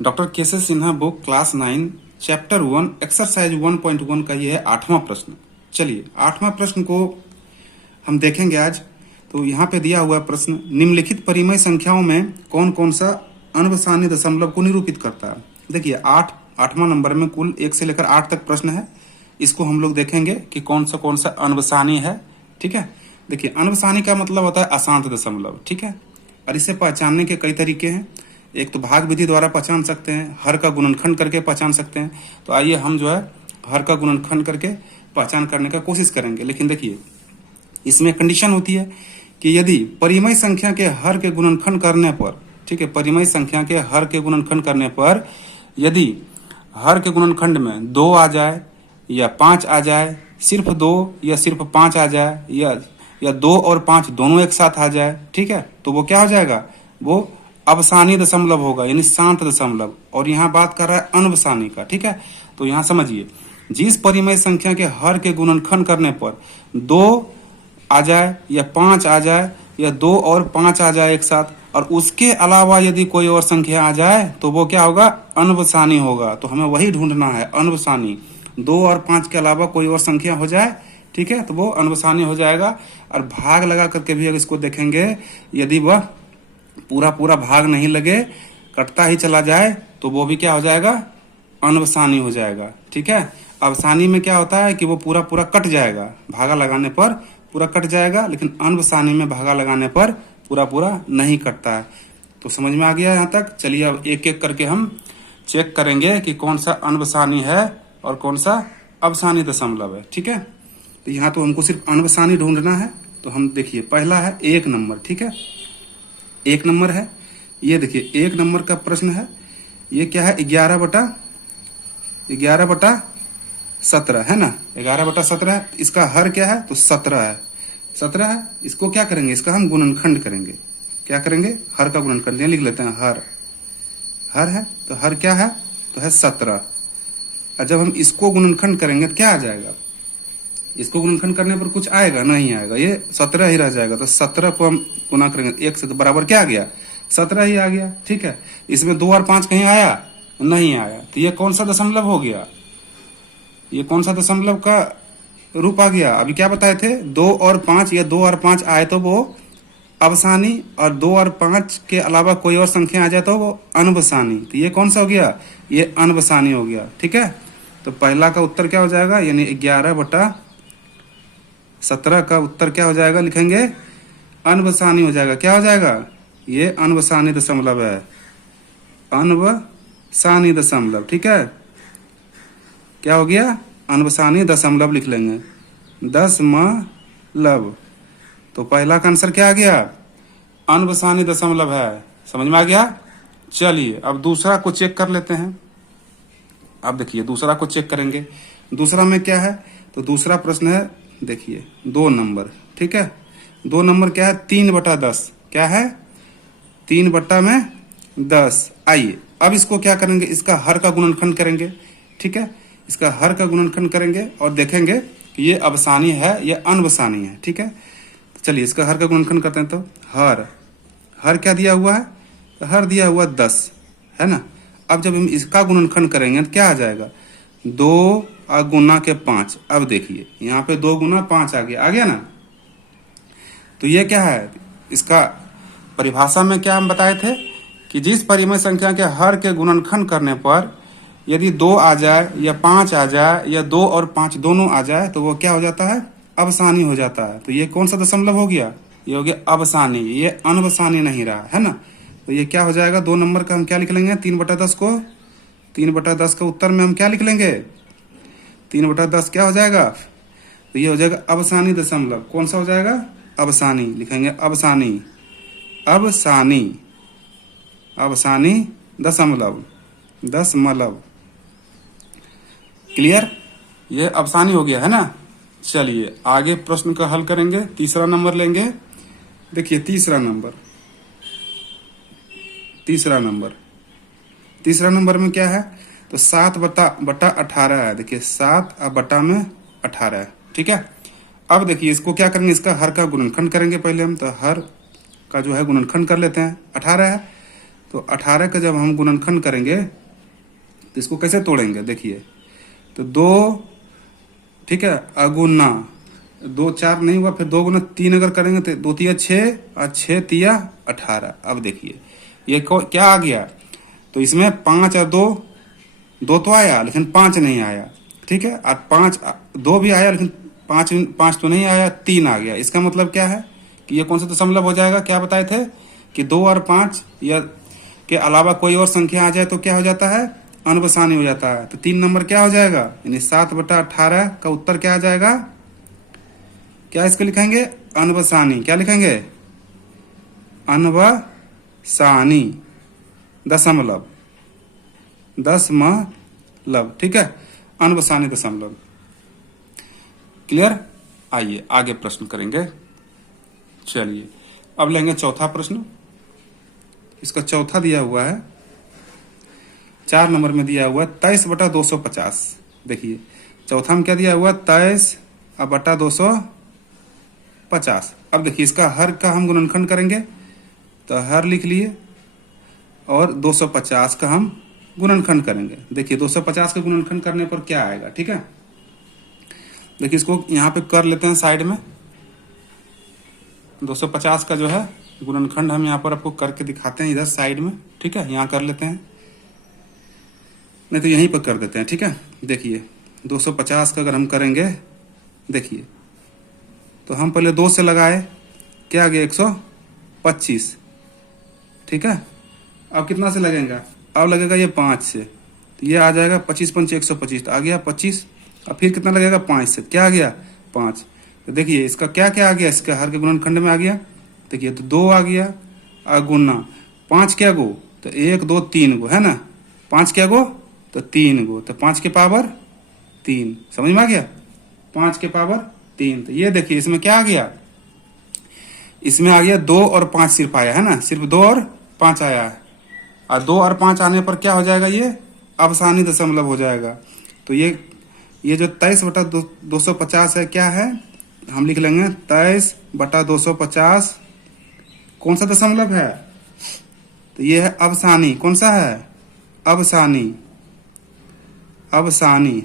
Doctor केसे Sinha book class 9 chapter 1 exercise 1.1 का ये है 8वां प्रश्न। चलिए 8वां प्रश्न को हम देखेंगे आज। तो यहाँ पे दिया हुआ प्रश्न, निम्नलिखित परिमेय संख्याओं में कौन कौन सा अनवसानी दशमलव को निरूपित करता है। देखिए 8वां नंबर में कुल 1 से लेकर 8 तक प्रश्न है। इसको हम लोग देखेंगे कि कौन सा अनवसानी है। ठीक है, देखिए अनवसानी का मतलब होता है अशांत दशमलव। ठीक है, और इसे पहचानने के कई तरीके हैं। एक तो भाग विधि द्वारा पहचान सकते हैं, हर का गुणनखंड करके पहचान सकते हैं। तो आइए हम जो है हर का गुणनखंड करके पहचान करने का कोशिश करेंगे। लेकिन देखिए इसमें कंडीशन होती है कि यदि परिमेय संख्या के हर के गुणनखंड करने पर, ठीक है, परिमेय संख्या के हर के गुणनखंड करने पर यदि हर के गुणनखंड में 2 आ जाए या 5 आ जाए, सिर्फ 2 या सिर्फ 5 आ जाए, या 2 और 5 दोनों एक साथ आ जाए, ठीक है, तो वो क्या हो जाएगा, वो अवसानी दशमलव होगा, यानी शांत दशमलव। और यहाँ बात कर रहा है अनवसानी का। ठीक है, तो यहाँ समझिए, जिस परिमेय संख्या के हर के गुणनखंड करने पर 2 आ जाए या 5 आ जाए या 2 और 5 आ जाए एक साथ, और उसके अलावा यदि कोई और संख्या आ जाए तो वो क्या होगा, अनवसानी होगा। तो हमें वही ढूंढना है, अनवसानी। 2 और 5 के अलावा कोई और संख्या हो जाए, ठीक है, तो वो अनवसानी हो जाएगा। और भाग लगा करके भी अगर इसको देखेंगे, यदि वह पूरा पूरा भाग नहीं लगे, कटता ही चला जाए, तो वो भी क्या हो जाएगा, अनवसानी हो जाएगा। ठीक है, अवसानी में क्या होता है कि वो पूरा पूरा कट जाएगा, भागा लगाने पर पूरा कट जाएगा, लेकिन अनवसानी में भागा लगाने पर पूरा पूरा नहीं कटता है। तो समझ में आ गया यहाँ तक। चलिए अब एक एक करके हम चेक करेंगे कि कौन सा अनवसानी है और कौन सा अवसानी दशमलव है। ठीक है, तो यहाँ तो हमको सिर्फ अनवसानी ढूंढना है। तो हम देखिए पहला है 1 नंबर। ठीक है, 1 नंबर है, ये देखिए 1 नंबर का प्रश्न है। ये क्या है, 11/17 है ना, 11/17 है। इसका हर क्या है, तो 17 है। 17 है, इसको क्या करेंगे, इसका हम गुणनखंड करेंगे। क्या करेंगे, हर का गुणनखंड लिख लेते हैं। हर है, तो हर क्या है, तो है 17। और जब हम इसको गुणनखंड करेंगे तो क्या आ जाएगा, इसको गुणनखंड करने पर कुछ आएगा, नहीं आएगा, ये 17 ही रह जाएगा। तो 17 को हम गुना करेंगे 1 से, तो बराबर क्या आ गया, 17 ही आ गया। ठीक है, इसमें 2 और 5 कहीं आया, नहीं आया, तो ये कौन सा दशमलव हो गया, ये कौन सा दशमलव का रूप आ गया। अभी क्या बताए थे, 2 और 5, या 2 और 5 आए तो वो अवसानी, और 2 और 5 के अलावा कोई और संख्या आ जाए तो वो अनवसानी। तो ये कौन सा हो गया, ये अनवसानी हो गया। ठीक है, तो पहला का उत्तर क्या हो जाएगा, यानी 11/17 का उत्तर क्या हो जाएगा, लिखेंगे अनवसानी हो जाएगा। क्या हो जाएगा, ये अनवसानी दशमलव है, अनवसानी दशमलव। ठीक है, क्या हो गया, अनवसानी दशमलव लिख लेंगे, दशमलव। तो पहला का आंसर क्या आ गया, अनवसानी दशमलव है। समझ में आ गया। चलिए अब दूसरा को चेक कर लेते हैं। अब देखिए दूसरा को चेक करेंगे। दूसरा में क्या है, तो दूसरा प्रश्न है, देखिए 2 नंबर। ठीक है, 2 नंबर क्या है, 3/10। क्या है, 3/10। आइए अब इसको क्या करेंगे, इसका हर का गुणनखंड करेंगे। ठीक है, इसका हर का गुणनखंड करेंगे और देखेंगे कि ये अवसानी है या अनवसानी है। ठीक है, चलिए इसका हर का गुणनखंड करते हैं। तो हर क्या दिया हुआ है, तो हर दिया हुआ 10 है ना। अब जब हम इसका गुणनखंड करेंगे तो क्या आ जाएगा, 2 गुना के 5। अब देखिए यहाँ पे 2 गुना 5 आ गया ना। तो ये क्या है, इसका परिभाषा में क्या हम बताए थे कि जिस परिमेय संख्या के हर के गुणनखंड करने पर यदि 2 आ जाए या 5 आ जाए या 2 और 5 दोनों आ जाए तो वो क्या हो जाता है, अवसानी हो जाता है। तो ये कौन सा दशमलव हो गया, ये हो गया अवसानी, ये अनवसानी नहीं रहा है ना। तो ये क्या हो जाएगा, 2 नंबर का हम क्या लिख लेंगे, 3/10 को, 3/10 का उत्तर में हम क्या लिख लेंगे, 3/10 क्या हो जाएगा, तो ये हो जाएगा अवसानी दशमलव। कौन सा हो जाएगा, अवसानी, लिखेंगे अवसानी, अवसानी दशमलव। क्लियर, ये अवसानी हो गया है ना। चलिए आगे प्रश्न का हल करेंगे। तीसरा नंबर लेंगे। देखिए तीसरा नंबर में क्या है, तो 7/18 है। देखिए 7 बटा में 18 है। ठीक है, अब देखिए इसको क्या करेंगे, इसका हर का गुणनखंड करेंगे पहले हम। तो हर का जो है गुणनखंड कर लेते हैं, 18 है, तो 18 का जब हम गुणनखंड करेंगे तो इसको कैसे तोड़ेंगे, देखिए। तो 2, ठीक है, अगुना 2 4 नहीं हुआ, फिर 2 गुना 3 अगर करेंगे तो 2 तिया 6 और 6 तिया 18। अब देखिए ये क्या आ गया, तो इसमें 5 और 2, 2 तो आया लेकिन 5 नहीं आया, ठीक है। और 5 2 भी आया लेकिन 5 तो नहीं आया, 3 आ गया। इसका मतलब क्या है कि ये कौन सा दशमलव हो जाएगा, क्या बताए थे कि 2 और 5 या के अलावा कोई और संख्या आ जाए तो क्या हो जाता है, अनवसानी हो जाता है। तो 3 नंबर क्या हो जाएगा, यानी 7/18 का उत्तर क्या आ जाएगा, क्या इसको लिखेंगे, अनवसानी। क्या लिखेंगे, अनवसानी दशमलव, ठीक है, अनवसानी दशमलव। क्लियर। आइए आगे प्रश्न करेंगे। चलिए अब लेंगे चौथा प्रश्न। इसका चौथा दिया हुआ है 4 नंबर में दिया हुआ है 23/250। देखिए चौथा में क्या दिया हुआ है, 23/250। अब देखिए इसका हर का हम गुणनखंड करेंगे, तो हर लिख लिए और 250 का हम गुणनखंड करेंगे। देखिए 250 का गुणनखंड करने पर क्या आएगा, ठीक है। देखिए इसको यहाँ पे कर लेते हैं साइड में। 250 का जो है गुणनखंड हम यहाँ पर आपको करके दिखाते हैं इधर साइड में, ठीक है। यहाँ कर लेते हैं, नहीं तो यहीं पर कर देते हैं, ठीक है। देखिए 250 का अगर हम करेंगे, देखिए तो हम पहले 2 से लगाए, क्या आ गया 125, ठीक है। अब कितना से लगेगा, अब लगेगा ये 5 से, तो ये आ जाएगा 25 पंच 125, तो आ गया 25। अब फिर कितना लगेगा 5 से, क्या आ गया 5। तो देखिए इसका क्या क्या आ गया, इसका हर के गुणनखंड में आ गया। देखिए तो 2 आ गया और गुना 5 क्या गो, तो 1 2 3 गो है ना, 5 क्या गो तो 3 गो, तो 5 के पावर 3, समझ में आ गया, 5 के पावर 3। तो ये देखिए इसमें क्या आ गया, इसमें आ गया 2 और 5 सिर्फ आया है ना, सिर्फ 2 और 5 आया है। और 2 और 5 आने पर क्या हो जाएगा, ये अवसानी दशमलव हो जाएगा। तो ये जो 23/250 है, क्या है, हम लिख लेंगे 23/250 कौन सा दशमलव है, तो ये है अवसानी। कौन सा है, अवसानी,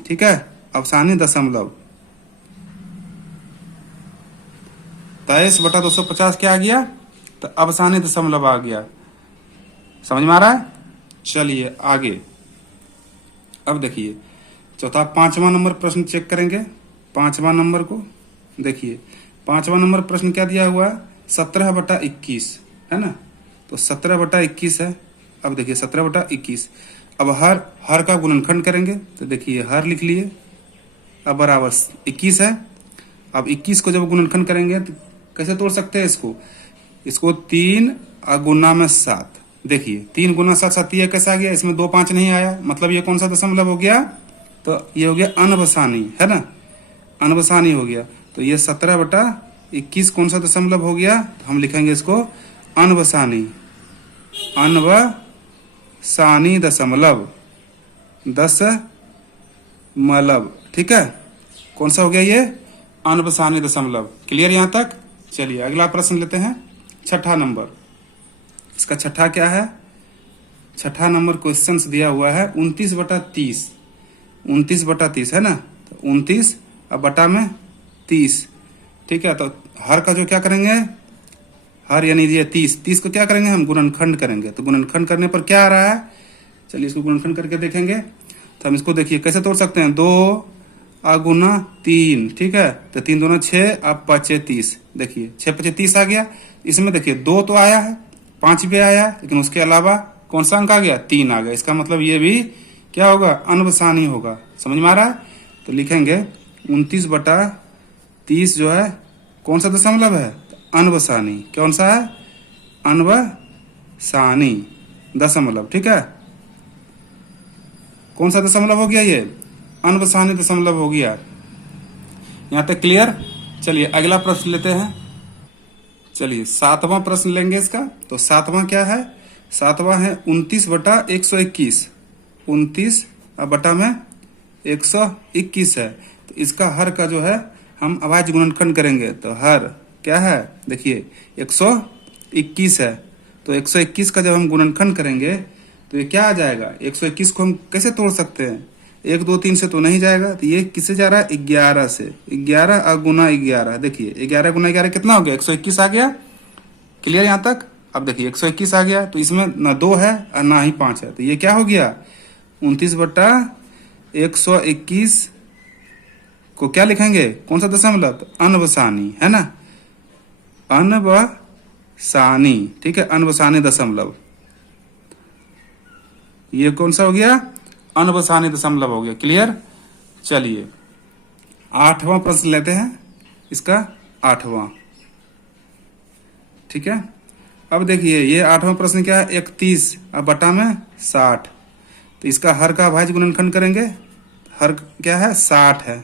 ठीक है, अवसानी दशमलव। 23/250 क्या आ गया, तो अवसानी दशमलव आ गया। समझ में आ रहा है। चलिए आगे। अब देखिए चौथा 5वां नंबर प्रश्न चेक करेंगे। 5वां नंबर को देखिए, 5वां नंबर प्रश्न क्या दिया हुआ है, 17/21 है ना, तो 17/21 है। अब देखिए 17/21, अब हर का गुणनखंड करेंगे, तो देखिए हर लिख लिए, अब बराबर 21 है। अब 21 को जब गुणनखंड करेंगे तो कैसे तोड़ सकते हैं इसको 3 और गुना में 7। देखिए 3 गुना 7 7 कैसा आ गया, इसमें 2 5 नहीं आया, मतलब ये कौन सा दशमलव हो गया, तो ये हो गया अनवसानी, है ना, अनवसानी हो गया। तो ये 17/21 कौन सा दशमलव हो गया, तो हम लिखेंगे इसको अनवसानी, अनवसानी दशमलव, ठीक है। कौन सा हो गया ये, अनवसानी दशमलव। क्लियर यहाँ तक। चलिए अगला प्रश्न लेते हैं, 6ठा नंबर। इसका 6ठा क्या है, 6ठा नंबर क्वेश्चन दिया हुआ है 29/30, 29/30 है ना, तो 29 और बटा में 30, ठीक है। तो हर का जो क्या करेंगे, हर यानी ये 30 को क्या करेंगे, हम गुणनखंड करेंगे। तो गुणनखंड करने पर क्या आ रहा है, चलिए इसको गुणनखंड करके देखेंगे। तो हम इसको देखिए कैसे तोड़ सकते हैं, 2 गुना 3, ठीक है, तो 3 दूना 6 और 5 30, देखिए 6 5 30 आ गया। इसमें देखिए 2 तो आया है, 5 भी आया है, लेकिन उसके अलावा कौन सा अंक आ गया, 3 आ गया। इसका मतलब ये भी क्या होगा, अनवसानी होगा। समझ में आ रहा है। तो लिखेंगे 29/30 जो है कौन सा दशमलव है, अनवसानी। कौन सा है, अनवसानी दशमलव, ठीक है। कौन सा दशमलव हो गया, ये अनवसानी दशमलव हो गया। यहां तक क्लियर। चलिए अगला प्रश्न लेते हैं। चलिए 7वां प्रश्न लेंगे इसका। तो 7वां क्या है, 7वां है 29/121, 29 बटा में 121 है। तो इसका हर का जो है हम अभाज्य गुणनखंड करेंगे। तो हर क्या है, देखिए 121 है, तो 121 का जब हम गुणनखंड करेंगे तो ये क्या आ जाएगा, 121 को हम कैसे तोड़ सकते हैं, 1 2 3 से तो नहीं जाएगा, तो ये किससे जा रहा है, 11 से। 11 गुना 11, देखिए 11 गुना 11 कितना हो गया, 121 आ गया। क्लियर यहाँ तक। अब देखिए 121 आ गया, तो इसमें ना 2 है और ना ही 5 है, तो ये क्या हो गया, 29/121 को क्या लिखेंगे, कौन सा दशमलव, तो अनवसानी है ना, अनवसानी, ठीक है, अनवसानी दशमलव। ये कौन सा हो गया, अनवसानी दशमलव हो गया। क्लियर। चलिए 8वां प्रश्न लेते हैं, इसका 8वां, ठीक है। अब देखिए ये 8वां प्रश्न क्या है, 31 अब बटा में 60, तो इसका हर का अभाज्य गुणनखंड करेंगे, हर क्या है 60 है।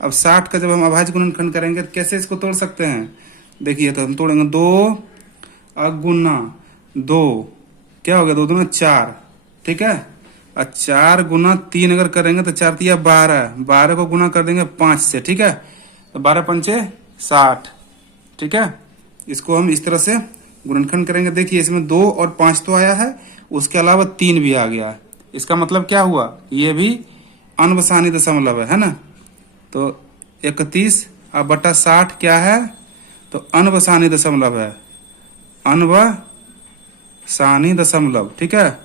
अब 60 का जब हम अभाज्य गुणनखंड करेंगे तो कैसे इसको तोड़ सकते हैं, देखिए तो हम तोड़ेंगे 2 गुना 2, क्या हो गया, 2 दूना 4, ठीक है। और 4 गुना 3 अगर करेंगे तो 4 तिया 12, 12 को गुना कर देंगे 5 से, ठीक है, तो 12 पंचे 60, ठीक है। इसको हम इस तरह से गुणनखंड करेंगे। देखिए इसमें 2 और 5 तो आया है, उसके अलावा 3 भी आ गया, इसका मतलब क्या हुआ, ये भी अनवसानी दशमलव है ना। तो 31 अब बटा 60 क्या है, तो अनवसानी दशमलव है, अनवसानी दशमलव, ठीक है,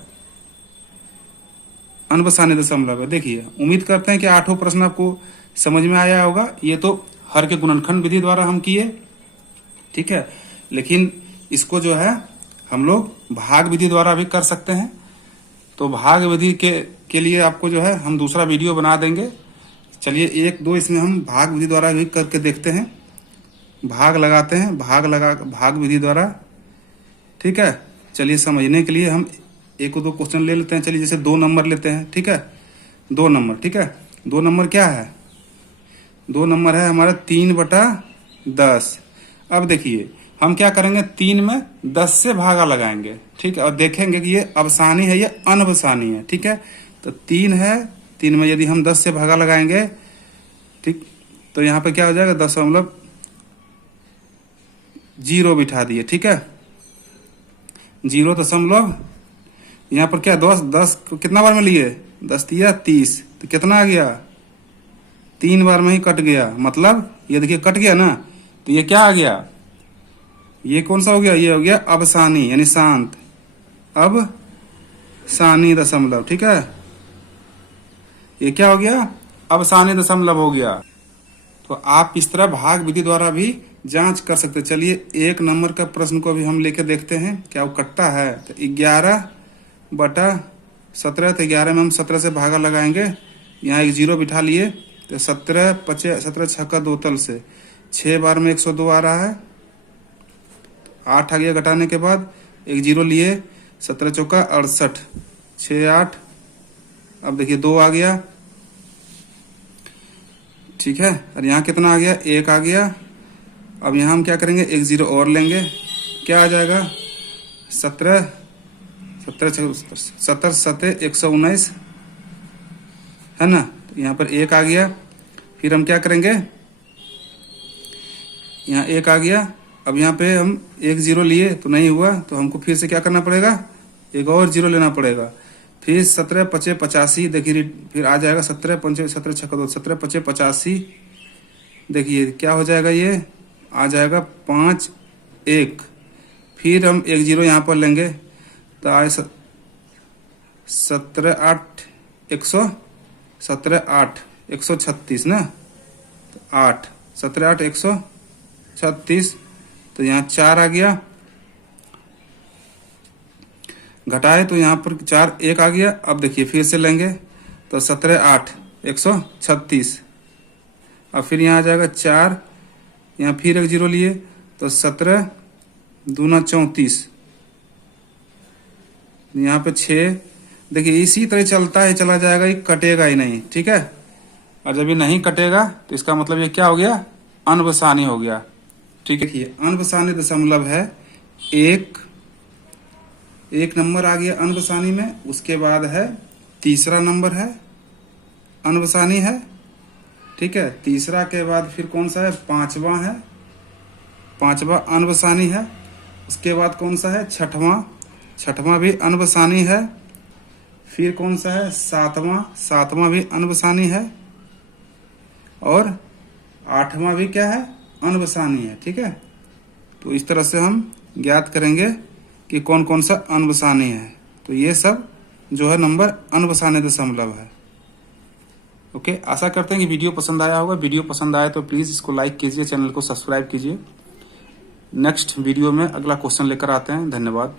अनवसानी दशमलव है। देखिए उम्मीद करते हैं कि 8वां प्रश्न आपको समझ में आया होगा। ये तो हर के गुणनखंड विधि द्वारा हम किए, ठीक है, लेकिन इसको जो है हम लोग भाग विधि द्वारा भी कर सकते हैं। तो भाग विधि के लिए आपको जो है हम दूसरा वीडियो बना देंगे। चलिए 1 2 इसमें हम भाग विधि द्वारा भी करके देखते हैं, भाग लगाते हैं, भाग विधि द्वारा, ठीक है। चलिए समझने के लिए हम 1 2 क्वेश्चन ले लेते हैं। चलिए जैसे 2 नंबर लेते हैं, ठीक है, 2 नंबर, ठीक है। 2 नंबर क्या है, 2 नंबर है हमारा 3/10। अब देखिए हम क्या करेंगे, 3 में 10 से भागा लगाएंगे, ठीक है, और देखेंगे कि ये अवसानी है, ये अनवसानी है, ठीक है। तो 3 है, 3 में यदि हम 10 से भागा लगाएंगे, ठीक, तो यहाँ पे क्या हो जाएगा, 0 बिठा दिए, ठीक है, 0 यहाँ पर क्या 10 को कितना बार में लिए, 10 दिया 30, तो कितना आ गया, 3 बार में ही कट गया, मतलब ये देखिए कट गया ना, तो ये क्या आ गया, ये कौन सा हो गया, ये हो गया अवसानी यानी शांत, अवसानी दशमलव, ठीक है, ये क्या हो गया, अवसानी दशमलव हो गया। तो आप इस तरह भाग विधि द्वारा भी जांच कर सकते हैं। चलिए 1 नंबर का प्रश्न को भी हम लेके देखते हैं क्या वो कटता है। तो 11/17, तो 11 में हम 17 से भागा लगाएंगे, यहाँ एक 0 बिठा लिए, तो 17 5 17 छक्का 2 तल से 6 बार में 102 आ रहा है, 8 आ गया घटाने के बाद, एक 0 लिए, 17 चौका 68, 6 8, अब देखिए 2 आ गया, ठीक है, और यहाँ कितना आ गया, 1 आ गया। अब यहाँ हम क्या करेंगे, एक 0 और लेंगे, क्या आ जाएगा, 17 7 119 है ना, तो यहाँ पर 1 आ गया। फिर हम क्या करेंगे, यहाँ 1 आ गया। अब यहाँ पे हम एक 0 लिए तो नहीं हुआ, तो हमको फिर से क्या करना पड़ेगा, एक और 0 लेना पड़ेगा। फिर 17 5 85, देखिए फिर आ जाएगा 17 5 17 छक्का 2, 17 5 85, देखिए क्या हो जाएगा, ये आ जाएगा 5 1। फिर हम एक 0 यहाँ पर लेंगे, तो आए 17 8 136 ना, तो 8 17 8 136, तो यहाँ 4 आ गया, घटाए तो यहाँ पर 4 1 आ गया। अब देखिए फिर से लेंगे, तो 17 8 136, अब फिर यहाँ आ जाएगा 4, यहाँ फिर एक 0 लिए, तो 17 दूना 34, यहाँ पे 6, देखिए इसी तरह चलता है, चला जाएगा, ये कटेगा ही नहीं, ठीक है। और जब ये नहीं कटेगा तो इसका मतलब ये क्या हो गया, अनवसानी हो गया, ठीक है। देखिए अनवसानी दशमलव है, एक नंबर आ गया अनवसानी में, उसके बाद है तीसरा नंबर है अनवसानी है, ठीक है। तीसरा के बाद फिर कौन सा है, 5वां है, 5वां अनवसानी है। उसके बाद कौन सा है छठवां, छठवां भी अनवसानी है। फिर कौन सा है सातवां, सातवां भी अनवसानी है। और आठवां भी क्या है अनवसानी है। ठीक है, तो इस तरह से हम ज्ञात करेंगे कि कौन कौन सा अनवसानी है। तो ये सब जो है नंबर अनवसाने दशमलव है। ओके, आशा करते हैं कि वीडियो पसंद आया होगा। वीडियो पसंद आया तो प्लीज इसको लाइक कीजिए, चैनल को सब्सक्राइब कीजिए। नेक्स्ट वीडियो में अगला क्वेश्चन लेकर आते हैं। धन्यवाद।